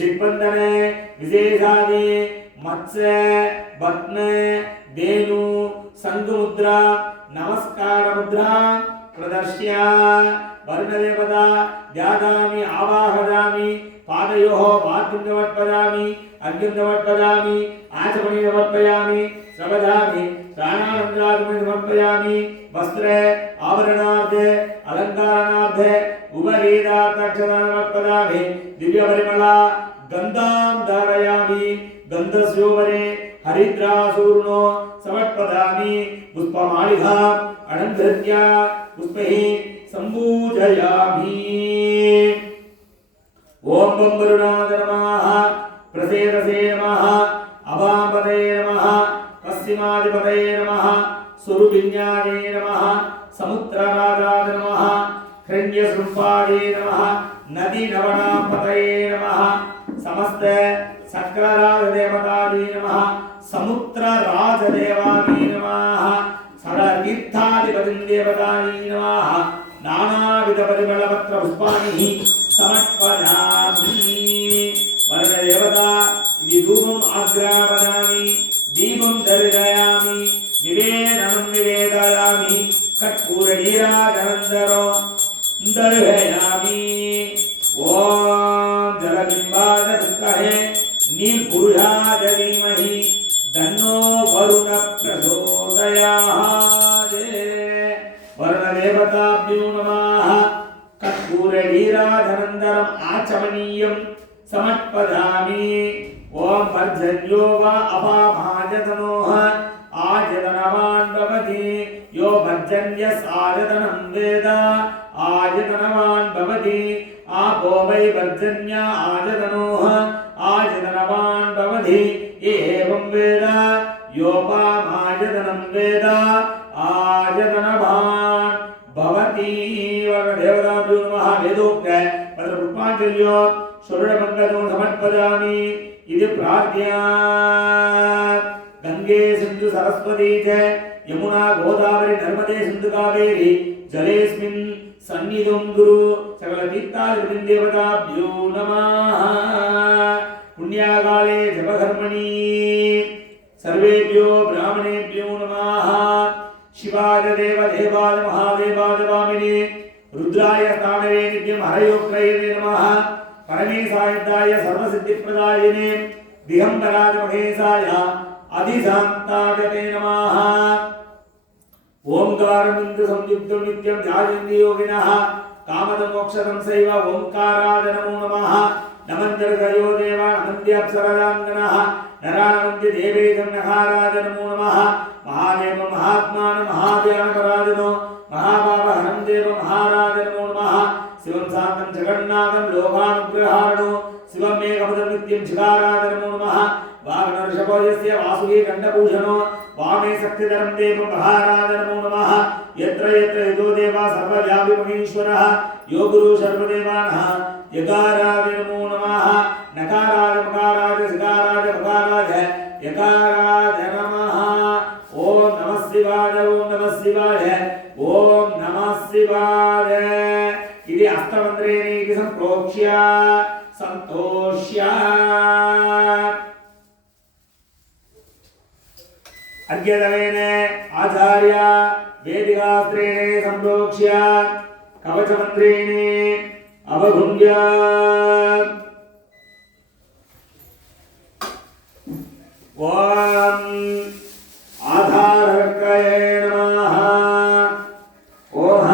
ದಿಗ್ಬಂಧನೆ ವಿಜಯಧಾನಿ ಮತ್ಸ್ಯ ಭಗ್ನೆ ಧೇನು ಸಂಧು ಮುದ್ರಾ ನಮಸ್ಕಾರ ಮುದ್ರಾ, ಪ್ರದರ್ಶ್ಯ ವರ್ಣದೇವದ ಜಾದಾಮಿ ಆವಾಹದಾಮಿ ಪಾದಯೋ ಮಾತೃಂಗವತ್ಪದಾಮಿ ಅರ್ಜುಂಗವತ್ಪದಾಮಿ ಆಚಮಣೀಯವರ್ಪಯಾಮಿ ಶ್ರವಧಾಮಿ ಪ್ರಾಣಾನಂದಾಗಮಿ ವಸ್ತ್ರ ವಸ್ತ್ರೆ ಆವರಣಾರ್ಧೆ ಅಲಂಕಾರನಾರ್ಧೆ ಉಪರೀದಾರ್ಥಕ್ಷರಾನವರ್ಪದಾಮಿ దివ్యపరిమళ గంధాం ధారయామి గంధస్యోవరే హరిద్రాసూర్ణో సమర్పదామి పుష్పమాళిఘ అనంధృత్య పుష్పై సంపూజయామి ఓం బంబరునాథ నమః ప్రసేదసే నమః అవాపదే నమః పశ్చిమాధిపదే నమః సురుభిన్యాదే నమః సముద్రరాజాద నమః హిరణ్యశృంపాడే నమ నదీ నవనాపతయే నమ సమస్త సక్రరాజదేవతాదే నమః సముద్రరాజదేవాదే నమ సరతీర్థాధిపతిం దేవతాయే నమః నానావిధ పరిమళపత్ర పుష్పాణి సమర్పయామి వరద దేవత ఇది ధూమం ఆగ్రాపయామి దీపం దర్శయామి నివేదనం నివేదయామి కర్పూర నీరాజనందరో सर्वनामी ओम जगदिम्बाद दुर्गहे निर्भुजाद धीमहि तन्नो वरुण प्रचोदयात् वरुणदेवताभ्यो नमः वा आजतनवान् भवति। यो वेद। వేద ఆజతనవాన్ భవతి ఆపో వై భర్జన్య ఆజతనోః ఆజతనవాన్ భవతి ఏవం వేద? యోపామాజతనం వేద. ఆజతనవాన్ భవతి దేవతాభ్యో నమః వేదోక్త పద పుష్పాంజల్యో షోడమంగళం సమర్పయామి. ఇది ప్రార్థ్య గంగే సింధు సరస్వతీ చ. యమునా గోదావరి నర్మదే సింధు కావేరి. జలేస్మిన్ సన్నిధం గురు సకల తీర్థాలు దేవతాభ్యో నమః. పుణ్యాకాలే జపకర్మణి సర్వేభ్యో బ్రాహ్మణేభ్యో నమః. శివాయ దేవ దేవాయ మహాదేవాయ వామిని. రుద్రాయ స్థానవే నిత్యం హరయోక్రయనే నమః. పరమేశాయుద్ధాయ సర్వసిద్ధిప్రదాయనే. దిగంబరాజ మహేశాయ అధిశాంతాగతే నమః. ఓంకారమిందు సంయుక్తం నిత్యం జాయంతి యోగినః కామదమోక్షదం సైవ ఓంకారాయ నమో నమ నమంజర్గయో దేవ నమంద్యాప్సరదాంగనః నరానమంత్య దేవేదం నహారాజ నమో నమ మహాదేవ మహాత్మాన మహాధ్యానపరాజనో మహాబాబహరం దేవ మహారాజ నమో నమ శివం శాంతం జగన్నాథం లోకానుగ్రహారణో శివం మేఘపదం నిత్యం శివారాజ నమో నమ వాగనర్షభోజస్య వాసుకి కంఠభూషణో వామే శక్తిధరం దేవం మహారాజ నమో నమ ఎత్ర ఎత్ర యదో దేవా సర్వవ్యాపి మహేశ్వర యో గురు సర్వదేవానः యకారాజ నమో నమ నకారాజ మకారాజ సికారాజ మకారాజ యకారాజ నమ ఓం నమ శివాయ ఓం నమ శివాయ ఓం నమ శివాయ ఇది అష్టమంత్రేణీకి సంప్రోక్ష్య సంతోష్య అర్ఘ్యదవేన ఆచార్య వేదికాస్త్రేణే సంప్రోక్ష్య కవచమంత్రేణే అవభుంజ ఓం